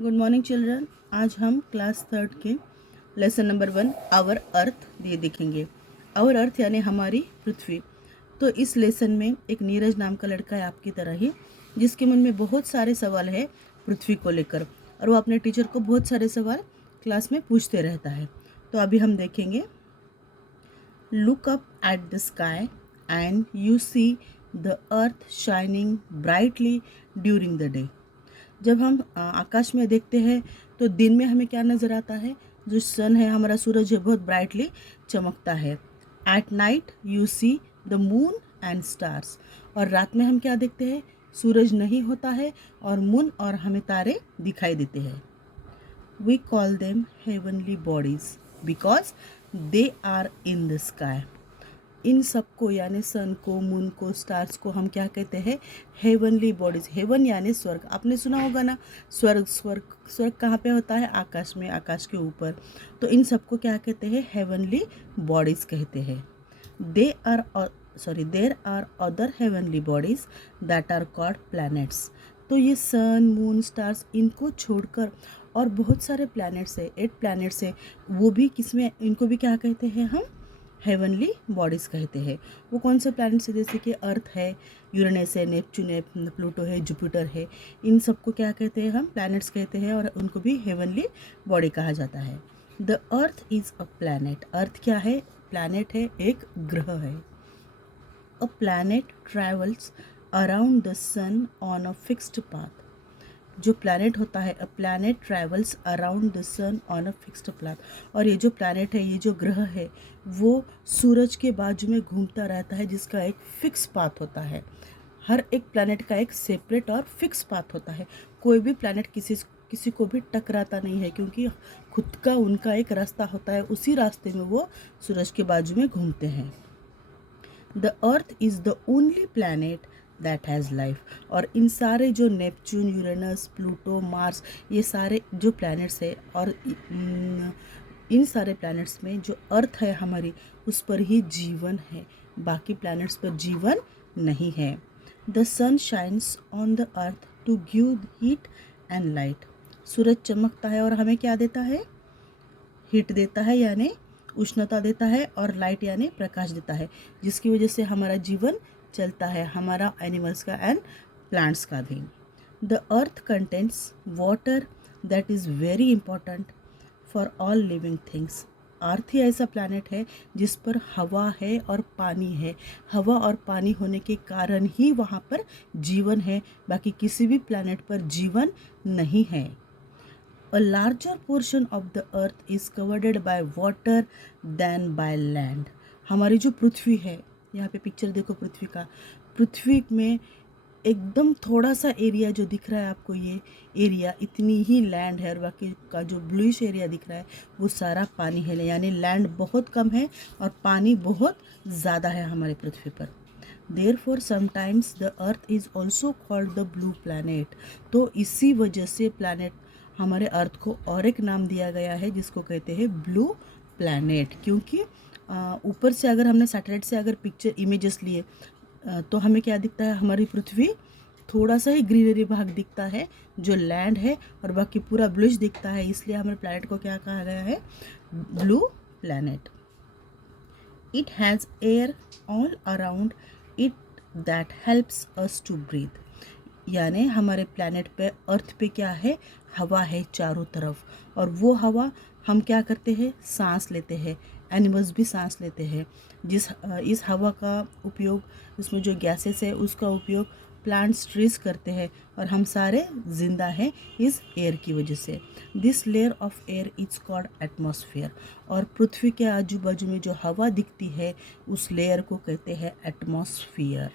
Good morning children. आज हम class third के लेसन नंबर 1 आवर अर्थ ये देखेंगे। आवर अर्थ यानी हमारी पृथ्वी। तो इस लेसन में एक नीरज नाम का लड़का है आपकी तरह ही, जिसके मन में बहुत सारे सवाल है पृथ्वी को लेकर, और वो अपने टीचर को बहुत सारे सवाल क्लास में पूछते रहता है। तो अभी हम देखेंगे। Look up at the sky and you see the earth shining brightly during the day. जब हम आकाश में देखते हैं तो दिन में हमें क्या नज़र आता है? जो सन है, हमारा सूरज है, बहुत ब्राइटली चमकता है। At night you see the moon and stars. और रात में हम क्या देखते हैं? सूरज नहीं होता है और मून और हमें तारे दिखाई देते हैं। We call them heavenly bodies because they are in the sky. इन सबको यानी सन को, मून को, स्टार्स को हम क्या कहते हैं? Heavenly bodies. हेवन यानी स्वर्ग। आपने सुना होगा ना, स्वर्ग स्वर्ग स्वर्ग कहाँ पे होता है? आकाश में, आकाश के ऊपर। तो इन सबको क्या कहते हैं? हेवनली बॉडीज कहते हैं। There are other heavenly bodies that are called planets. तो ये सन, मून, स्टार्स, इनको छोड़कर और बहुत सारे प्लैनेट्स है, 8 प्लैनेट्स है। वो भी किसमें? इनको भी क्या कहते हैं हम? हेवनली बॉडीज़ कहते हैं। वो कौन से प्लैनेट्स है? जैसे कि अर्थ है, यूरेनस है, नेपच्यून है, प्लूटो है, जुपिटर है। इन सबको क्या कहते हैं हम? प्लैनेट्स कहते हैं, और उनको भी हेवनली बॉडी कहा जाता है। The earth is a planet. Earth क्या है? प्लैनेट है, एक ग्रह है। A planet travels around the sun on a fixed path. जो प्लैनेट होता है, a planet travels around the sun on a fixed path. और ये जो प्लैनेट है, ये जो ग्रह है, वो सूरज के बाजू में घूमता रहता है, जिसका एक फिक्स पाथ होता है। हर एक प्लैनेट का एक सेपरेट और फिक्स पाथ होता है। कोई भी प्लैनेट किसी को भी टकराता नहीं है, क्योंकि खुद का उनका एक रास्ता होता है, उसी रास्ते में वो सूरज के बाजू में घूमते हैं। The earth is the only planet that has life. और इन सारे जो नेपच्यून, यूरेनस, प्लूटो, मार्स, ये सारे जो प्लैनेट्स है, और इन सारे प्लैनेट्स में जो अर्थ है हमारी, उस पर ही जीवन है। बाकी प्लैनेट्स पर जीवन नहीं है। The sun shines on the earth to give heat and light. सूरज चमकता है और हमें क्या देता है? हीट देता है यानी उष्णता देता है, और लाइट यानी प्रकाश देता है, जिसकी वजह से हमारा जीवन चलता है, हमारा एनिमल्स का एंड प्लांट्स का भी। The earth contents water that is very important for all living things. Earth ही ऐसा प्लैनेट है जिस पर हवा है और पानी है। हवा और पानी होने के कारण ही वहाँ पर जीवन है, बाकी किसी भी प्लैनेट पर जीवन नहीं है। A larger portion of the earth is covered by water than by land. हमारी जो पृथ्वी है, यहाँ पे पिक्चर देखो पृथ्वी का। पृथ्वी में एकदम थोड़ा सा एरिया जो दिख रहा है आपको, ये एरिया इतनी ही लैंड है, और बाकी का जो ब्लूइश एरिया दिख रहा है वो सारा पानी है। यानी लैंड बहुत कम है और पानी बहुत ज़्यादा है हमारे पृथ्वी पर। Therefore sometimes the earth is also called the blue planet. तो इसी वजह से प्लैनेट, हमारे अर्थ को और एक नाम दिया गया है जिसको कहते हैं ब्लू प्लैनेट। क्योंकि ऊपर से अगर हमने सैटेलाइट से अगर पिक्चर इमेजेस लिए, तो हमें क्या दिखता है? हमारी पृथ्वी थोड़ा सा ही ग्रीनरी भाग दिखता है जो लैंड है, और बाकी पूरा ब्लूइश दिखता है। इसलिए हमारे प्लैनेट को क्या कहा गया है? Blue planet. It has air all around it that helps us to breathe. यानी हमारे प्लैनेट पे, अर्थ पे क्या है? हवा है चारों तरफ, और वो हवा हम क्या करते हैं? सांस लेते हैं। एनिमल्स भी सांस लेते हैं। इस हवा का उपयोग, इसमें जो गैसेस है उसका उपयोग प्लांट्स, ट्रीज करते हैं, और हम सारे जिंदा हैं इस एयर की वजह से। This layer of air is called atmosphere. और पृथ्वी के आजू बाजू में जो हवा दिखती है, उस लेयर को कहते हैं atmosphere.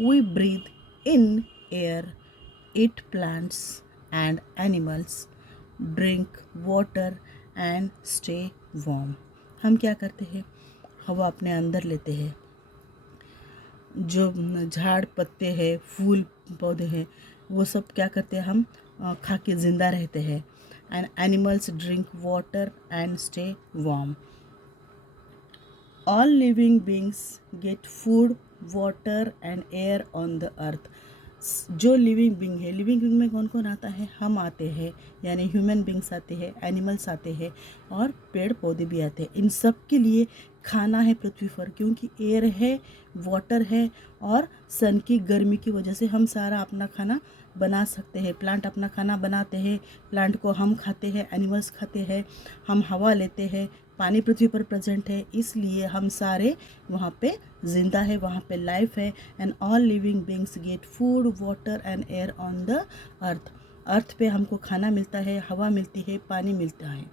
We breathe in air, eat plants and animals, drink water and stay warm. हम क्या करते हैं? हवा अपने अंदर लेते हैं। जो झाड़ पत्ते हैं, फूल पौधे हैं, वो सब क्या करते हैं? हम खा के ज़िंदा रहते हैं। And animals drink water and stay warm. All living beings get food, water and air on the earth. जो लिविंग बींग है, लिविंग बींग में कौन कौन आता है, हम आते हैं, यानी ह्यूमन बींग्स आते हैं, एनिमल्स आते हैं और पेड़ पौधे भी आते हैं। इन सब के लिए खाना है पृथ्वी पर, क्योंकि एयर है, वाटर है और सन की गर्मी की वजह से हम सारा अपना खाना बना सकते हैं। प्लांट अपना खाना बनाते हैं, प्लांट को हम खाते हैं, एनिमल्स खाते हैं, हम हवा लेते हैं, पानी पृथ्वी पर प्रेजेंट है, इसलिए हम सारे वहाँ पे जिंदा है, वहाँ पे लाइफ है। And all living beings get food, water and air on the earth. Earth पे हमको खाना मिलता है, हवा मिलती है, पानी मिलता है,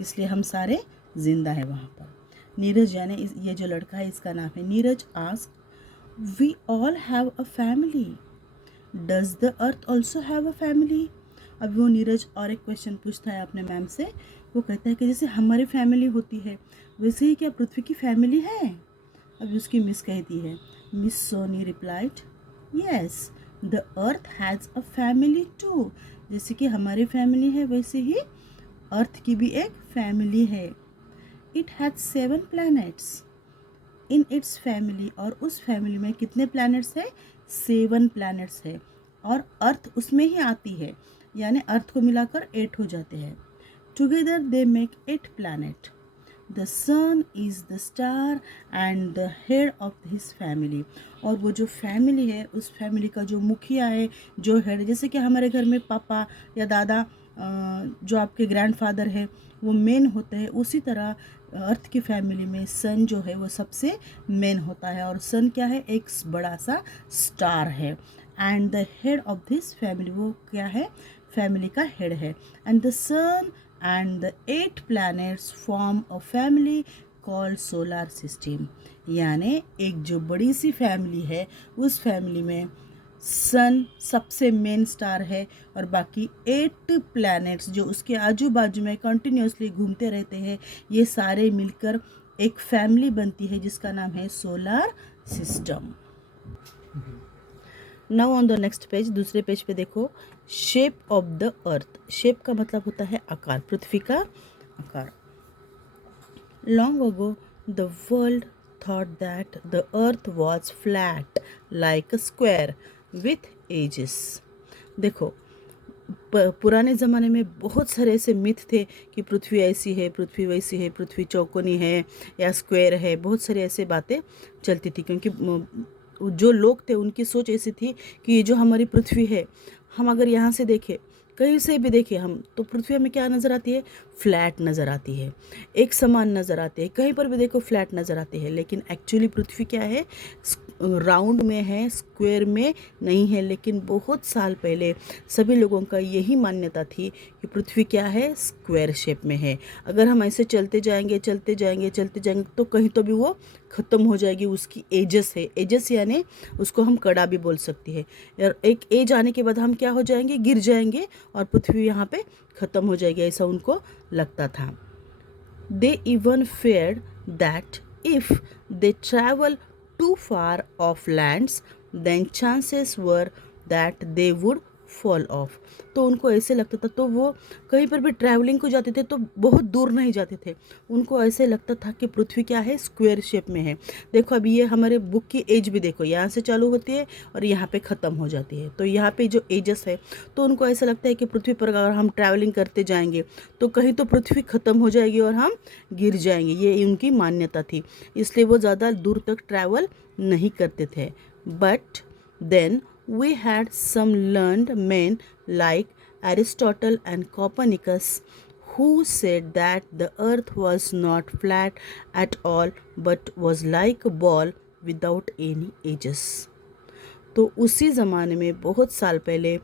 इसलिए हम सारे जिंदा है वहाँ पर। नीरज यानी ये जो लड़का है इसका नाम है Neeraj, asks we all have a family, does the earth also have a family. अब वो नीरज और एक क्वेश्चन पूछता है अपने मैम से। वो कहता है कि जैसे हमारी फैमिली होती है वैसे ही क्या पृथ्वी की फैमिली है। अब उसकी मिस कहती है, miss Soni replied, yes the earth has a family too. जैसे कि हमारी फैमिली है वैसे ही अर्थ की भी एक फैमिली है। It has 7 planets in its family, और उस फैमिली में कितने प्लैनेट्स है, 7 प्लैनेट्स है, और अर्थ उसमें ही आती है, यानी अर्थ को मिलाकर 8 हो जाते हैं। Together they make 8 planet. The sun is the star and the head of his family. और वो जो फैमिली है उस फैमिली का जो मुखिया है, जो हेड, जैसे कि हमारे घर में पापा या दादा, जो आपके ग्रैंडफादर है वो मेन होते हैं, उसी तरह अर्थ की फैमिली में सन जो है वो सबसे मेन होता है। और सन क्या है, एक बड़ा सा स्टार है। And the head of this family, वो क्या है, फैमिली का हेड है। And the sun and the 8 planets form a family called solar system. यानी एक जो बड़ी सी फैमिली है उस फैमिली में सन सबसे मेन स्टार है और बाकी 8 प्लैनेट्स जो उसके आजू बाजू में कंटिन्यूसली घूमते रहते हैं, ये सारे मिलकर एक फैमिली बनती है जिसका नाम है solar system. Now on the next page, दूसरे पेज पे देखो, shape of the earth. Shape का मतलब होता है आकार, पृथ्वी का आकार। Long ago the world thought that the earth was flat like a square with edges। देखो पुराने ज़माने में बहुत सारे ऐसे मिथ थे कि पृथ्वी ऐसी है, पृथ्वी वैसी है, पृथ्वी चौकोनी है या स्क्वायर है, बहुत सारी ऐसे बातें चलती थी, क्योंकि जो लोग थे उनकी सोच ऐसी थी कि ये जो हमारी पृथ्वी है, हम अगर यहाँ से देखें, कहीं से भी देखें हम, तो पृथ्वी हमें क्या नज़र आती है, फ्लैट नज़र आती है, एक समान नज़र आती है, कहीं पर भी देखो फ्लैट नज़र आती है। लेकिन एक्चुअली पृथ्वी क्या है, राउंड में है, स्क्वायर में नहीं है। लेकिन बहुत साल पहले सभी लोगों का यही मान्यता थी कि पृथ्वी क्या है, स्क्वायर शेप में है। अगर हम ऐसे चलते जाएंगे चलते जाएंगे चलते जाएंगे तो कहीं तो भी वो ख़त्म हो जाएगी। उसकी एजेस है, एजेस यानी उसको हम कड़ा भी बोल सकती है। और एक एज आने के बाद हम क्या हो जाएंगे, गिर जाएंगे और पृथ्वी यहाँ पे ख़त्म हो जाएगी, ऐसा उनको लगता था। They even feared that if they travel too far off lands, then chances were that they would fall off। तो उनको ऐसे लगता था, तो वो कहीं पर भी ट्रैवलिंग को जाते थे तो बहुत दूर नहीं जाते थे। उनको ऐसे लगता था कि पृथ्वी क्या है, स्क्वायर शेप में है। देखो अभी ये हमारे बुक की एज भी देखो, यहाँ से चालू होती है और यहाँ पे ख़त्म हो जाती है। तो यहाँ पे जो एजेस है, तो उनको ऐसा लगता है कि पृथ्वी पर अगर हम ट्रैवलिंग करते जाएंगे तो कहीं तो पृथ्वी ख़त्म हो जाएगी और हम गिर जाएंगे, ये उनकी मान्यता थी। इसलिए वो ज़्यादा दूर तक ट्रैवल नहीं करते थे। But then we had some learned men like Aristotle and Copernicus who said that the earth was not flat at all but was like a ball without any edges। तो उसी ज़माने में बहुत साल पहले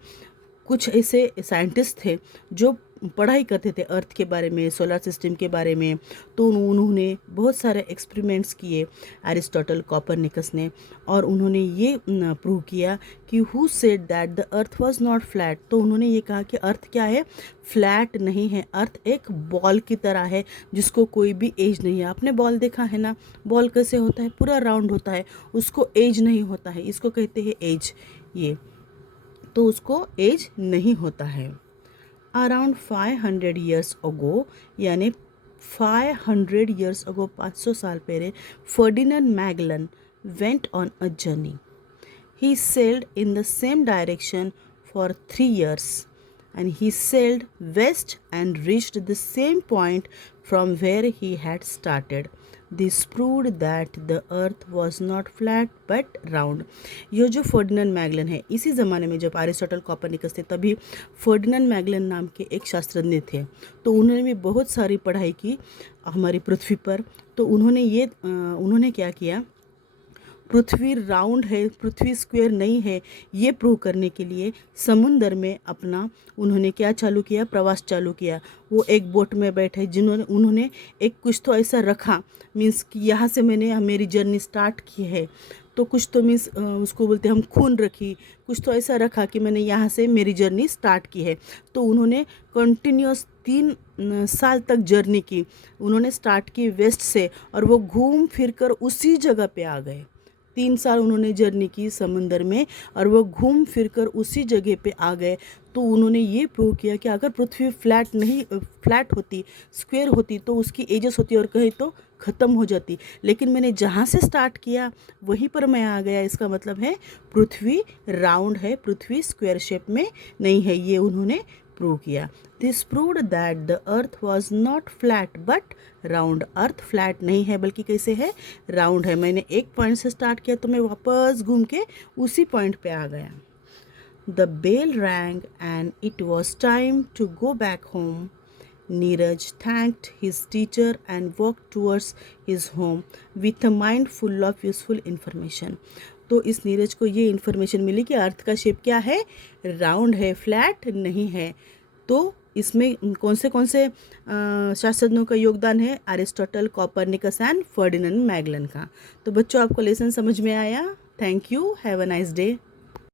कुछ ऐसे साइंटिस्ट थे जो पढ़ाई करते थे अर्थ के बारे में, सोलर सिस्टम के बारे में। तो उन्होंने बहुत सारे एक्सपेरिमेंट्स किए, एरिस्टोटल, कॉपरनिकस ने, और उन्होंने ये प्रूव किया कि who said that the earth was not flat. तो उन्होंने ये कहा कि अर्थ क्या है, फ्लैट नहीं है, अर्थ एक बॉल की तरह है जिसको कोई भी एज नहीं है। आपने बॉल देखा है ना, बॉल कैसे होता है, पूरा राउंड होता है, उसको एज नहीं होता है, इसको कहते हैं एज। ये तो उसको एज नहीं होता है। अराउंड 500 ईयर्स अगो, यानी 500 ईयर्स अगो, 500 साल पहले, Ferdinand Magellan went on a journey. He sailed in the same direction for 3 years, and he sailed west and reached the same point from where he had started. This proved that the earth was not flat but round. ये जो Ferdinand Magellan है, इसी ज़माने में जब Aristotle Copernicus थे तभी Ferdinand Magellan नाम के एक शास्त्रज्ञ थे। तो उन्होंने भी बहुत सारी पढ़ाई की हमारी पृथ्वी पर। तो उन्होंने क्या किया, पृथ्वी राउंड है, पृथ्वी स्क्वायर नहीं है, ये प्रूव करने के लिए समुंदर में अपना उन्होंने क्या चालू किया, प्रवास चालू किया। वो एक बोट में बैठे, उन्होंने एक कुछ तो ऐसा रखा, मीन्स कि यहाँ से मैंने मेरी जर्नी स्टार्ट की है, तो कुछ तो मीन्स उसको बोलते हम खून रखी, कुछ तो ऐसा रखा कि मैंने यहाँ से मेरी जर्नी स्टार्ट की है। तो उन्होंने कंटिन्यूस 3 साल तक जर्नी की। उन्होंने स्टार्ट की वेस्ट से और वो घूम फिर कर उसी जगह पे आ गए। 3 साल उन्होंने जर्नी की समुंदर में और वो घूम फिर कर उसी जगह पे आ गए। तो उन्होंने ये प्रूव किया कि अगर पृथ्वी फ्लैट होती, स्क्वायर होती, तो उसकी एजेस होती और कहीं तो ख़त्म हो जाती। लेकिन मैंने जहाँ से स्टार्ट किया वहीं पर मैं आ गया। इसका मतलब है पृथ्वी राउंड है, पृथ्वी स्क्वायर शेप में नहीं है, ये उन्होंने प्रूव किया। This proved that the earth was not flat but round. Earth flat नहीं है बल्कि कैसे है, राउंड है। मैंने एक पॉइंट से स्टार्ट किया तो मैं वापस घूम के उसी पॉइंट पे आ गया। The bell rang and it was time to go back home. Neeraj thanked his teacher and walked towards his home with a mind full of useful information. तो इस नीरज को ये इन्फॉर्मेशन मिली कि अर्थ का शेप क्या है, राउंड है, फ्लैट नहीं है। तो इसमें कौन से शास्त्रज्ञों का योगदान है, Aristotle, Copernicus and Ferdinand Magellan का। तो बच्चों, आपको लेसन समझ में आया? Thank you, have a nice day.